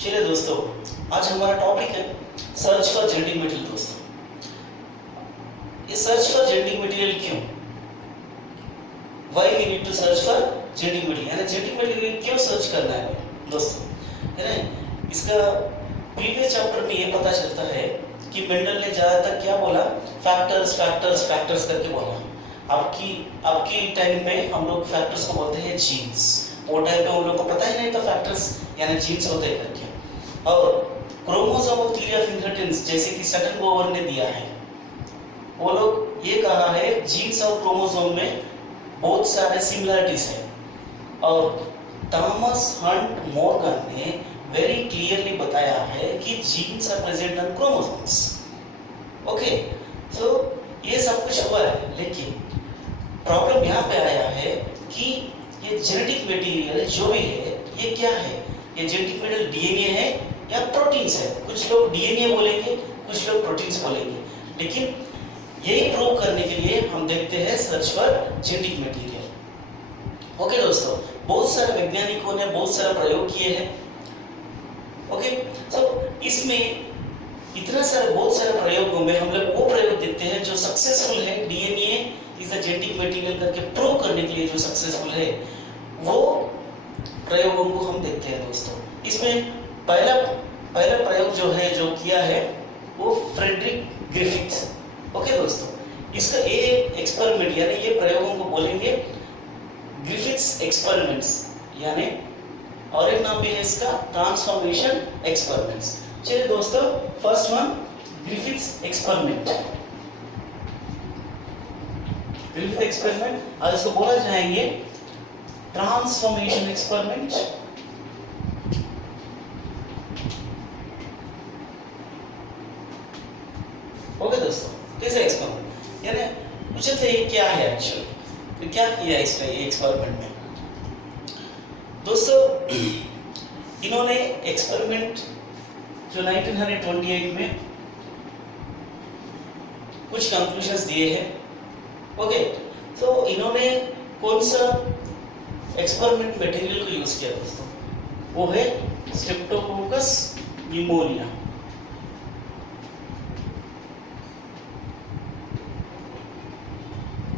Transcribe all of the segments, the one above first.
चलिए दोस्तों, आज हमारा टॉपिक है सर्च फॉर जेनेटिक मटेरियल। दोस्तों, ये सर्च फॉर जेनेटिक मटेरियल क्यों, why we need to search for genetic material, यानी जेनेटिक मटेरियल क्यों सर्च करना है दोस्तों, है ना। इसका प्रीवियस चैप्टर में ये पता चलता है कि मेंडल ने ज़्यादातर क्या बोला, फैक्टर्स फैक्टर्स फैक्टर्स करके बोला। आपकी टाइम में हम लोग फैक्टर्स को बोलते हैं जीन्स। वो टाइम पे उन लोग को पता ही नहीं था फैक्टर्स यानी जीन्स होते हैं करके। और क्रोमोसोमल थ्योरी ऑफ इनहेरिटेंस जैसे कि सटन बोवर ने दिया है, वो लोग ये कहा है जीन्स और क्रोमोसोम में बहुत सारे सिमिलरिटीज हैं। और थॉमस हंट मॉर्गन ने वेरी क्लियरली बताया है कि genes are present on chromosomes. Okay, तो ये सब कुछ हुआ है, लेकिन प्रॉब्लम यहाँ पे आया है कि ये जेनेटिक मटेरियल जो भी है ये क्या है, ये जेनेटिक मटेरियल डीएनए है या प्रोटीन्स है। कुछ लोग डीएनए बोलेंगे, कुछ लोग प्रोटीन्स बोलेंगे, लेकिन यही प्रूव करने के लिए हम देखते हैं search for genetic material. Okay दोस्तों, बहुत सारे वैज्ञानिकों ने बहुत सारे प्रयोग किए हैं। ओके, तो इसमें इतना सारे बहुत सारे प्रयोगों में हम लोग वो प्रयोग देखते हैं जो सक्सेसफुल है, DNA is the genetic material करके प्रूव करने के लिए जो सक्सेसफुल है वो प्रयोगों को हम देखते हैं दोस्तों। इसमें पहला प्रयोग जो है जो किया है वो फ्रेडरिक ग्रिफिथ। ओके दोस्तों, इसका ये एक्सपेरिमेंट यानी ये प्रयोगों को बोलेंगे ग्रिफिथ्स एक्सपेरिमेंट्स, यानी और एक नाम भी है इसका ट्रांसफॉर्मेशन एक्सपेरिमेंट्स। चलिए दोस्तों, first one Griffiths experiment. Griffith experiment और इसको बोला जाएंगे ट्रांसफॉर्मेशन एक्सपेरिमेंट। ओके दोस्तों, कैसे एक्सपेरिमेंट यानी पूछते हैं क्या है एक्चुअली, तो क्या किया इसका ये एक्सपेरिमेंट में दोस्तों। इन्होंने एक्सपेरिमेंट जो 1928 में कुछ कंक्लूजन्स दिए हैं। ओके, तो इन्होंने कौन सा एक्सपेरिमेंट मटेरियल को यूज किया दोस्तों, वो है स्ट्रेप्टोकोकस न्यूमोनिया।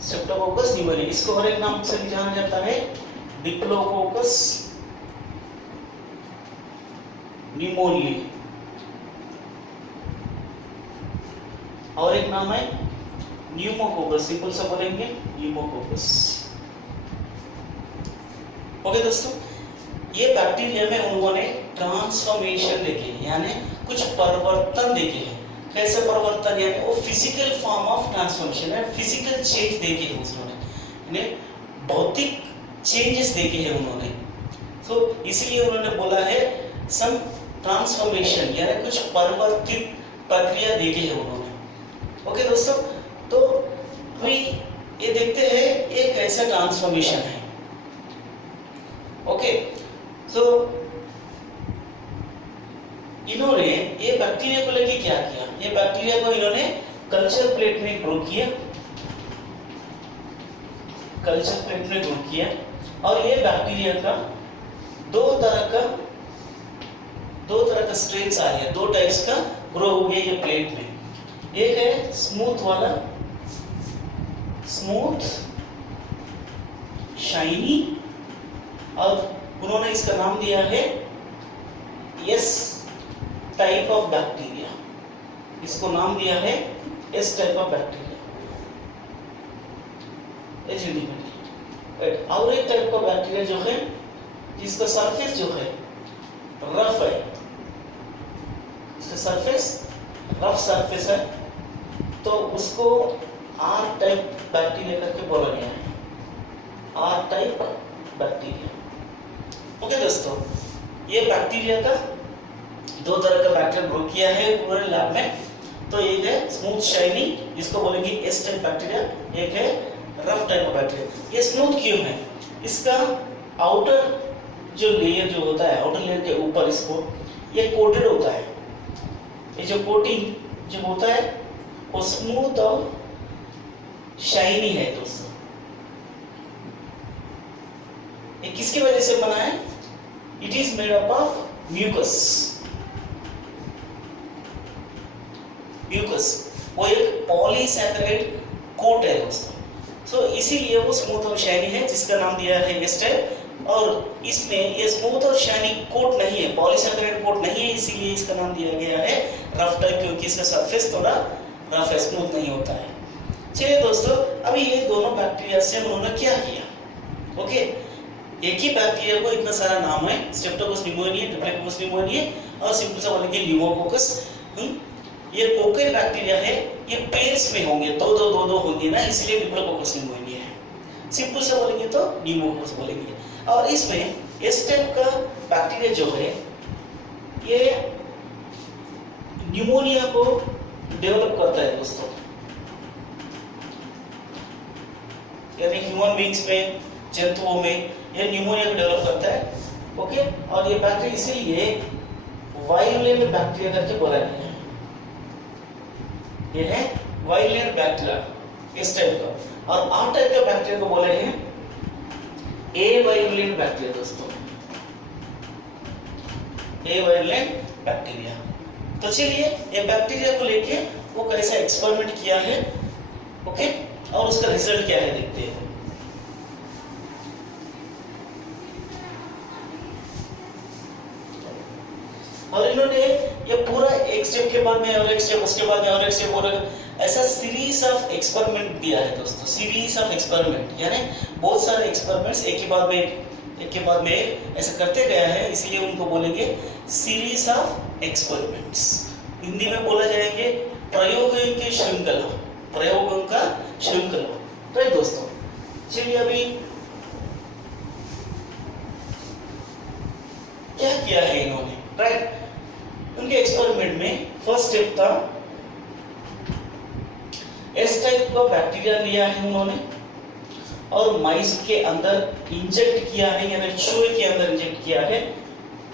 स्ट्रेप्टोकोकस न्यूमोनिया, इसको और एक नाम से भी जाना जाता है डिप्लोकोकस न्यूमोनिया, और एक नाम है न्यूमोकोकस, सिंपल सा बोलेंगे न्यूमोकोकस। ओके दोस्तों, ये बैक्टीरिया में उन्होंने ट्रांसफॉर्मेशन देखे, यानी कुछ परिवर्तन देखे हैं। कैसे परिवर्तन, यानी वो फिजिकल फॉर्म ऑफ ट्रांसफॉर्मेशन है, फिजिकल चेंज देखे हैं उन्होंने, भौतिक चेंजेस देखे हैं उन्होंने। तो इसलिए उन्होंने बोला है सम ट्रांसफॉर्मेशन, यानी कुछ परिवर्तित प्रक्रिया देखे हैं उन्होंने। ओके दोस्तों, तो अभी ये देखते हैं ये कैसा ट्रांसफॉर्मेशन है। ओके, तो इन्होंने ये बैक्टीरिया को लेके क्या किया, ये बैक्टीरिया को इन्होंने कल्चर प्लेट में ग्रो किया, कल्चर प्लेट में ग्रो किया। और ये बैक्टीरिया का दो तरह का स्ट्रेन्स आ रही है, दो टाइप्स का ग्रो हो गया ये प्लेट में। एक है स्मूथ वाला, स्मूथ शाइनी, और उन्होंने इसका नाम दिया है एस टाइप ऑफ बैक्टीरिया, इसको नाम दिया है एस टाइप ऑफ बैक्टीरिया। और एक टाइप का बैक्टीरिया जो है जिसका सरफेस जो है रफ है, इसका सरफेस रफ सरफेस है, तो उसको आर टाइप बैक्टीरिया करके बोला गया है, आर टाइप बैक्टीरिया। ओके दोस्तों, ये बैक्टीरिया का दो तरह का बैक्टीरिया ग्रो किया है पूरे लैब में। तो एक है स्मूथ शाइनी, इसको बोलेंगे एस टाइप बैक्टीरिया, एक है रफ टाइप ऑफ बैक्टीरिया। ये स्मूथ क्यों है, इसका आउटर जो लेयर जो होता है, आउटर लेयर के ऊपर इसको ये कोटेड होता है, ये जो कोटिंग जो होता है वो स्मूथ और शाइनी है दोस्तों। ये किसकी वजह से बना है, it is made up of mucus, mucus वो एक पॉलीसैकेराइड कोट है दोस्तों। सो इसीलिए वो स्मूथ और शाइनी है, जिसका नाम दिया है एस्टर। और इसमें ये स्मूथ और शाइनी कोट नहीं है, पॉलीसैकेराइड कोट नहीं है, इसीलिए इसका नाम दिया गया है रफ टाइप, क्योंकि इसका सरफेस थोड़ा रफ है, स्मूथ नहीं होता है। चलिए दोस्तों, अभी ये दोनों बैक्टीरिया से उन्होंने क्या किया? ओके, एक ही बैक्टीरिया को इतना सारा नाम है, स्ट्रेप्टोकोकस निमोनिया, डिप्लोकोकस निमोनिया और सिंपल सा बोलेंगे न्यूमोकोकस। ये कोकल बैक्टीरिया है, ये पेयर्स में होंगे, दो होंगे ना, इसलिए डिप्लोकोकस निमोनिया है। सिंपल से बोलेंगे तो न्यूमोकोकस बोलेंगे। और इसमें इस टाइप का बैक्टीरिया जो है ये न्यूमोनिया को डेवलप करता है दोस्तों, यानी ह्यूमन बींग्स में, जंतुओं में ये न्यूमोनिया को डेवलप करता है। ओके, और ये बैक्टीरिया इसीलिए वायलेंट बैक्टीरिया करके बोला गया है, ये है वायलेंट बैक्टीरिया इस टाइप का। और आर टाइप का बैक्टीरिया को बोले हैं ए वायलेंट बैक्टीरिया दोस्तों, ए वायलेंट बैक्टीरिया। तो चलिए ये बैक्टीरिया को लेके वो कैसा एक्सपेरिमेंट किया है, ओके, और उसका रिजल्ट क्या है देखते हैं। और इन्होंने ये पूरा एक स्टेप के बाद में और एक स्टेप, उसके बाद में और एक स्टेप, और ऐसा सीरीज ऑफ एक्सपेरिमेंट दिया है दोस्तों, सीरीज ऑफ एक्सपेरिमेंट, यानी बहुत सारे एक्सपेरिमेंट्स एक के बाद में एक ऐसा करते गया है, इसलिए उनको बोलेंगे सीरीज ऑफ एक्सपेरिमेंट्स। हिंदी में बोला जाएंगे प्रयोगों की श्रृंखला, प्रयोगों का श्रृंखला। राइट दोस्तों, चलिए अभी क्या किया है इन्होंने, राइट। उनके एक्सपेरिमेंट में फर्स्ट स्टेप था, इस टाइप का बैक्टीरिया लिया है उन्होंने और माइस के अंदर इंजेक्ट किया है, यानी चूहे के अंदर इंजेक्ट किया है।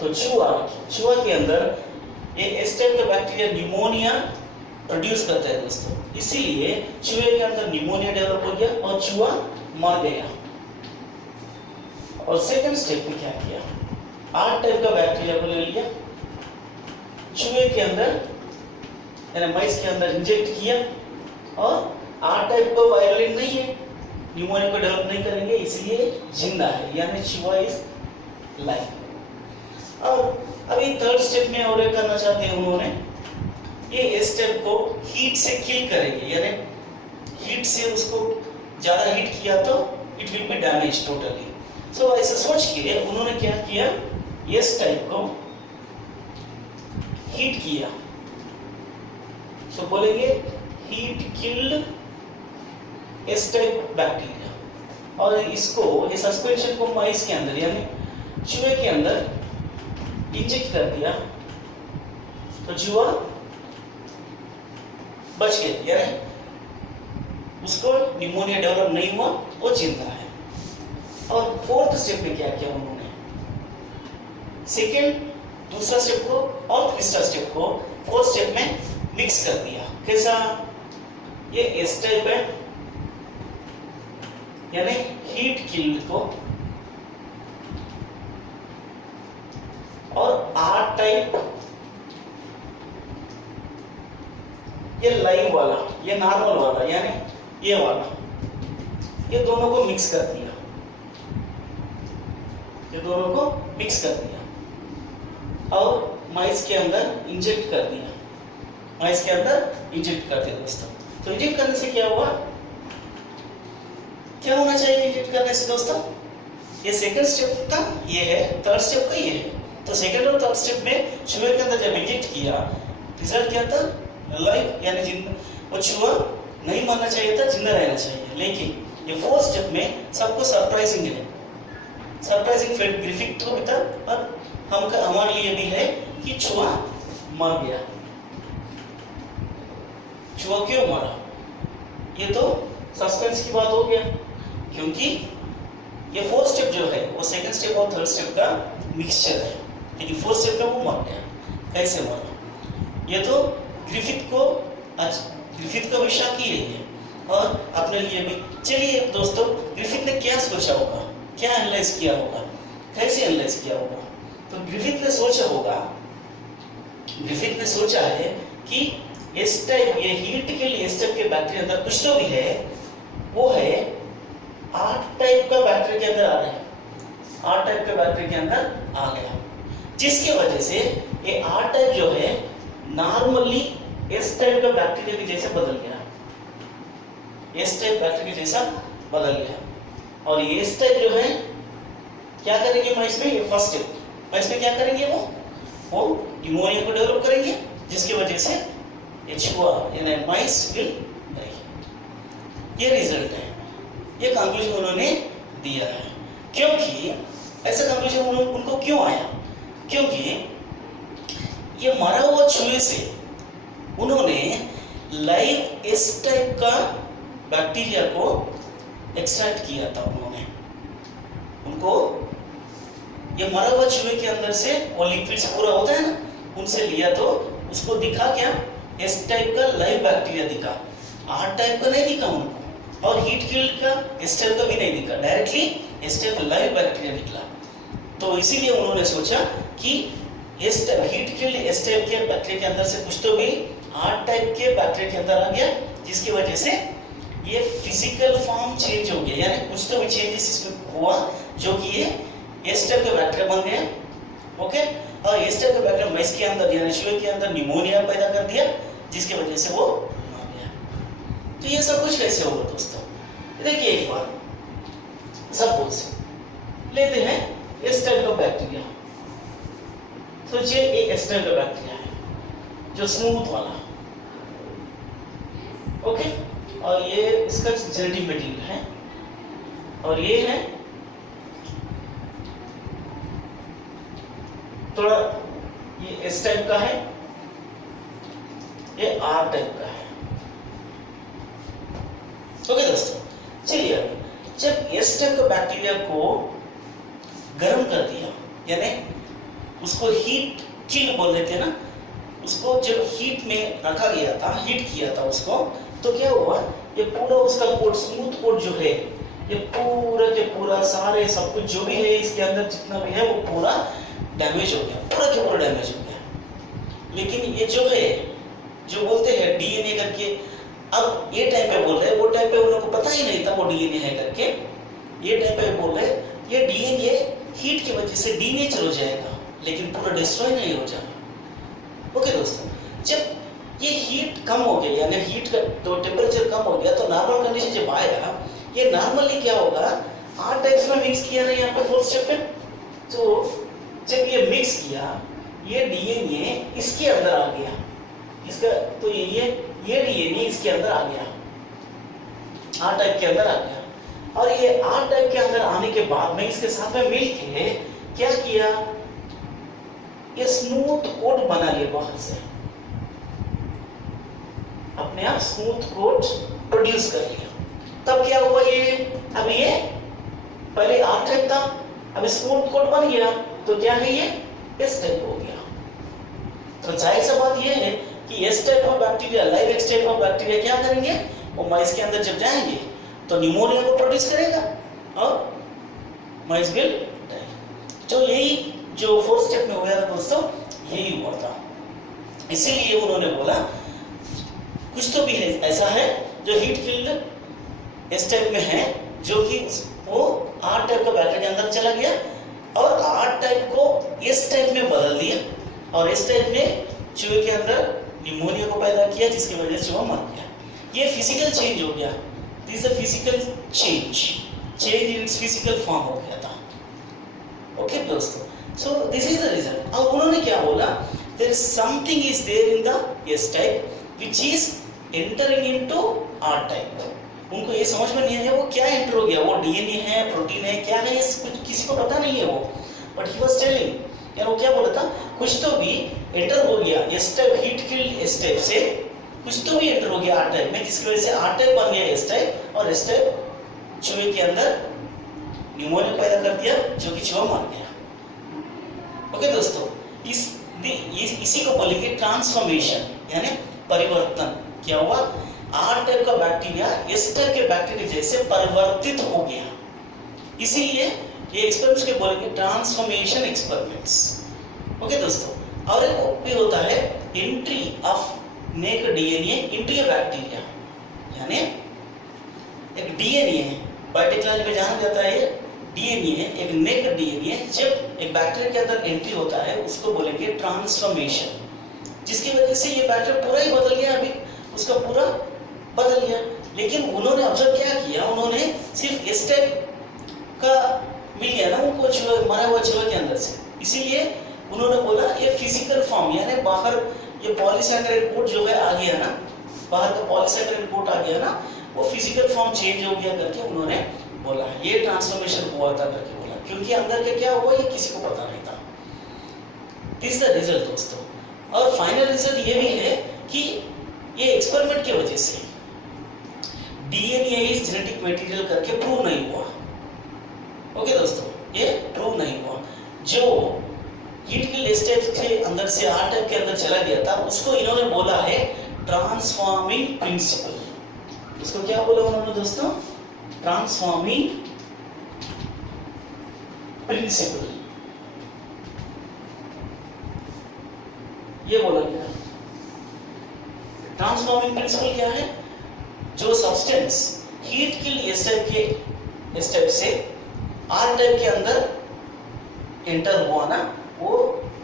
तो चूहा के अंदर ये इस टाइप का बैक्टीरिया निमोनिया प्रोड्यूस करता है दोस्तों, इसीलिए चूहे के अंदर निमोनिया डेवलप हो गया और चूहा मर गया। और सेकंड स्टेप में क्या किया, आर टाइप का बैक्टीरिया को ले लिया, चूहे के अंदर यानी माइस के अंदर इंजेक्ट किया, और आर टाइप का वायलेंट नहीं है, न्यूमोनिया को डेवलप नहीं करेंगे, इसलिए जिंदा है, यानी चूहा इज लाइफ। और अभी थर्ड स्टेप में और करना चाहते हैं उन्होंने, ये स्टेप को हीट से किल करेंगे, यानी हीट से उसको ज्यादा हीट किया तो it will be damage totally. So ऐसे सोच के उन्होंने क्या किया, इस टाइप को हीट किया। सो बोलेंगे हीट किल्ड इस टाइप बैक्टीरिया, और इसको ये सस्पेंशन को माइस के अंदर यानी चूहे के अंदर इंजेक्ट कर दिया, तो चूहा बच गया, यानी उसको निमोनिया डेवलप नहीं हुआ, वो जिंदा है। और फोर्थ स्टेप में क्या किया उन्होंने, सेकेंड दूसरा स्टेप को और तीसरा स्टेप को फोर्थ स्टेप में मिक्स कर दिया। कैसा, ये इस टाइप है, यानी हीट किल्ड को, और आर टाइप ये लाइव वाला, ये नॉर्मल वाला, यानी ये वाला, ये दोनों को मिक्स कर दिया, ये दोनों को मिक्स कर दिया और माइस के अंदर इंजेक्ट कर दिया, माइस के अंदर इंजेक्ट कर दिया दोस्तों। तो इंजेक्ट करने से क्या हुआ, क्या होना चाहिए इंजेक्ट करने से दोस्तों, ये सेकंड स्टेप था, ये है थर्ड स्टेप का, ये है। तो सेकंड और थर्ड स्टेप में चूहे के अंदर जब इंजेक्ट किया, रिजल्ट क्या था, लाइफ, यानी जिंदा, वो चूहा नहीं मरना चाहिए था, जिंदा रहना चाहिए। लेकिन ये फोर्थ स्टेप में सबको सरप्राइजिंग है, सरप्राइजिंग फेट ग्रिफिथ को भी था और हमारे लिए भी है कि चूहा मर गया। चूहा क्यों मरा, ये तो सस्पेंस की बात हो गया, क्योंकि ये फोर्थ स्टेप जो है वो सेकंड स्टेप और थर्ड स्टेप का मिक्सचर है, लेकिन फोर्थ स्टेप में वो मर गया। कैसे मरा, ये तो ग्रिफिथ को आज ग्रिफिथ का भी शक ही है और अपने लिए भी। चलिए दोस्तों, ग्रिफिथ ने क्या सोचा होगा, क्या एनालाइज किया होगा, कैसे एनालाइज किया होगा, तो ग्रिफिथ ने सोचा होगा, ग्रिफिथ ने सोचा है कि इस टाइप ये हीट के लिए इस टाइप के बैक्टीरिया अंदर कुछ तो भी है, वो है 8 टाइप का बैक्टीरिया के अंदर आ रहा है, 8 टाइप के बैक्टीरिया के अंदर आ गया, जिसकी वजह से ये 8 टाइप जो है नॉर्मली इस टाइप का बैक्टीरिया के जैसे बदल गया, इस टाइप बैक्टीरिया के जैसा बदल गया। और ये इस टाइप जो है क्या करेंगे माइस में, ये फर्स्ट स्टेप, माइस में क्या करेंगे, वो न्यूमोनिया को डेवलप करेंगे, जिसकी वजह से ये छुआ यानी माइस विल डाई। ये रिजल्ट है, ये कंक्लूजन उन्होंने दिया है। क्योंकि ऐसा कंक्लूजन उनको क्यों आया, क्योंकि ये मरा हुआ चूहे से उन्होंने लाइव इस टाइप का बैक्टीरिया को एक्सट्रैक्ट किया था। उनको ये मरा हुआ चूहे के अंदर से वो लिक्विड से पूरा होता है ना, उनसे लिया तो उसको दिखा क्या, इस टाइप का लाइव बैक्टीरिया दिखा, 8 टाइप का नहीं दिखा उनको, और हीट किल्ड का इस टाइप का भी नहीं दिखा, डायरेक्टली इस टाइप का लाइव बैक्टीरिया निकला। तो इसीलिए उन्होंने सोचा कि इस टाइप हीट किल्ड इस टाइप के बैक्टीरिया के अंदर से कुछ तो भी 8 टाइप के बैक्टीरिया के अंदर आ गया, जिसकी वजह से ये फिजिकल फॉर्म चेंज हो गया, यानी कुछ तो भी चेंजेस इसमें हुआ, जो कि ये इस टाइप के बैक्टीरिया बन गए। ओके, और इस टाइप के बैक्टीरिया माइस के अंदर यानी चूहे के अंदर निमोनिया पैदा कर दिया, जिसकी वजह से वो मर गया। तो ये सब कुछ कैसे होगा दोस्तों, देखिए एक बार सपोज लेते हैं इस टाइप का बैक्टीरिया, सोचिए एक इस टाइप का बैक्टीरिया है जो स्मूथ वाला, ओके, और ये इसका जेनेटिक मटेरियल है, और ये है थोड़ा ये इस टाइप का है, ये आर टाइप का है। ओके दोस्तों, चलिए जब इस टाइप का बैक्टीरिया को गर्म कर दिया, यानी उसको हीट किल बोल देते हैं ना, उसको जब हीट में रखा गया था, हीट किया था उसको, तो क्या हुआ, ये पूरा उसका कोट, स्मूथ कोट जो है, ये पूरा के पूरा सारे सब कुछ जो भी है इसके अंदर जितना भी है वो पूरा डैमेज हो गया, पूरा के पूरा डैमेज हो गया। लेकिन ये जो है, जो बोलते हैं डीएनए करके, अब ये टाइम पे बोल रहे हैं, वो टाइम पे उन लोगों को पता ही नहीं था वो डीएनए है करके, ये टाइम पे बोल रहे हैं ये डीएनए हीट की वजह से डीनेचर हो जाएगा, लेकिन पूरा डिस्ट्रॉय नहीं हो जाएगा। ओके दोस्तों, जब ये हीट कम हो गया, यानी हीट का तो टेम्परेचर कम हो गया, तो नॉर्मल कंडीशन जब आएगा, ये नॉर्मली क्या होगा, 8 टाइप्स में मिक्स किया ना यहाँ पे 4th स्टेप पे, तो जब ये मिक्स किया, ये डीएनए इसके अंदर आ गया, इसका तो ये डीएनए इसके अंदर आ गया, 8 टाइप के अंदर आ गया, और ये 8 टाइप के अंदर आने के बाद में इसके साथ में मिलके क्या किया, ये स्मूथ कोट बना लिया बाहर से, अपने आप स्मूथ कोट प्रोड्यूस कर लिया। तब क्या हुआ, ये अब ये पहले 8 टाइप था, अब स्मूथ कोट बन गया, तो क्या है ये इस टाइप हो गया। तो जाहिर सा बात ये है कि इस type of bacteria, live x type of bacteria क्या करेंगे, वो माइस के अंदर जब जाएंगे तो निमोनिया को प्रोड्यूस करेगा और माइस विल डाई। तो यही जो 4th स्टेप में हो गया था दोस्तों, यही हुआ था। इसीलिए उन्होंने बोला कुछ तो भी है ऐसा है जो हीट किल्ड इस टाइप में है, जो कि वो 8 टाइप का बैक्टीरिया के अंदर चला गया और 8 टाइप को इस टाइप में बदल दिया, और इस टाइप में चूहे के अंदर निमोनिया को पैदा किया, जिसकी वजह से वो मर गया। ये फिजिकल चेंज हो गया, this is a physical change in its physical form हो गया था। ओके दोस्तों, so this is the result. अब उन्होंने क्या बोला, there is something is there in the S type which is entering into R type. उनको ये समझ में नहीं आया वो क्या एंटर हो गया, वो डीएनए है, प्रोटीन है, क्या है, कुछ किसी को पता नहीं है वो, बट ही वाज टेलिंग, यार वो क्या बोला था, कुछ तो भी एंटर हो गया इस टाइप, हीट किल्ड इस टाइप से कुछ तो भी एंटर हो गया आर टाइप में, जिसकी वजह से आर टाइप बन गया इस टाइप, और इस टाइप चूहे के अंदर निमोनिया पैदा कर दिया, जो कि चूहा मर गया। ओके दोस्तों, इसी को बोलेंगे ट्रांसफॉर्मेशन, यानी परिवर्तन। क्या हुआ, आर टाइप का बैक्टीरिया इस टाइप के बैक्टीरिया जैसे परिवर्तित हो गया, इसीलिए ये एक्सपेरिमेंट्स के बोलेंगे ट्रांसफॉर्मेशन एक्सपेरिमेंट्स। ओके दोस्तों, और एक भी होता है entry of neck DNA into A bacteria, यानी एक डीएनए बायोटेक्नोलॉजी में जाना जाता है डीएनए, एक नेक डीएनए जब एक बैक्टीरिया के अंदर एंट्री होता है उसको बोलेंगे ट्रांसफॉर्मेशन, जिसकी वजह से ये बैक्टीरिया पूरा ही बदल गया, अभी उसका पूरा बदल गया। लेकिन उन्होंने ऑब्जर्व क्या किया, उन्होंने सिर्फ एस टाइप का मिल गया ना उनको मरा हुआ चूहे के अंदर से, इसीलिए उन्होंने बोला ये फिजिकल फॉर्म, यानी बाहर ये पॉलीसैकेराइड कोट जो है आ गया ना, बाहर का पॉलीसैकेराइड कोट आ गया ना, वो फिजिकल फॉर्म चेंज हो गया करके उन्होंने बोला ये ट्रांसफॉर्मेशन हुआ था करके बोला, क्योंकि अंदर के क्या हुआ ये किसी को पता नहीं था। दिस द रिजल्ट दोस्तों। और फाइनल रिजल्ट ये भी है कि ये एक्सपेरिमेंट की वजह से डीएनए इज जेनेटिक मटेरियल करके प्रूव नहीं हुआ। ओके दोस्तों, ये प्रूव नहीं हुआ। जो हीट किल स्टेज के अंदर से आर टाइप के अंदर चला गया था उसको इन्होंने बोला है ट्रांसफॉर्मिंग प्रिंसिपल। इसको क्या बोला उन्होंने दोस्तों, ट्रांसफॉर्मिंग प्रिंसिपल, ये बोला गया। ट्रांसफॉर्मिंग प्रिंसिपल क्या है, जो सब्सटेंस हीट किल स्टेप से आर टाइप के अंदर एंटर हुआ ना, वो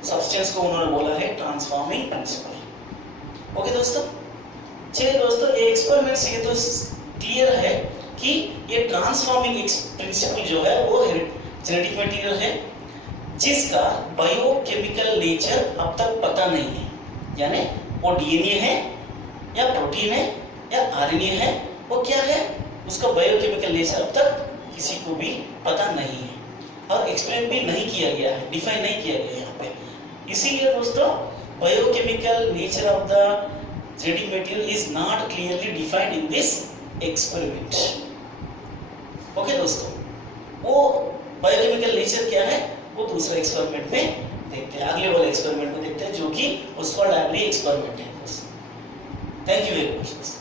सब्सटेंस को उन्होंने बोला है ट्रांसफॉर्मिंग प्रिंसिपल। ओके दोस्तों, चलिए दोस्तों ये एक्सपेरिमेंट से ये तो क्लियर है कि ये ट्रांसफॉर्मिंग प्रिंसिपल जो है वो जेनेटिक मटेरियल है जिसका बायोकेमिकल नेचर अब तक पता नहीं है, यानी वो डीएनए है या प्रोटीन है या आरएनए है, वो क्या है उसका बायोकेमिकल नेचर अब तक किसी को भी पता नहीं है और एक्सप्लेन भी नहीं किया गया है, डिफाइन नहीं किया गया यहाँ पे। इसीलिए दोस्तों biochemical nature of the genetic material is not clearly defined in this experiment. Okay दोस्तों, वो बायोकेमिकल नेचर क्या है वो दूसरे एक्सपेरिमेंट में देखते हैं, अगले वाले एक्सपेरिमेंट में देखते हैं जो कि उसका लाइब्रेरी एक्सपेरिमेंट है। Thank you very much.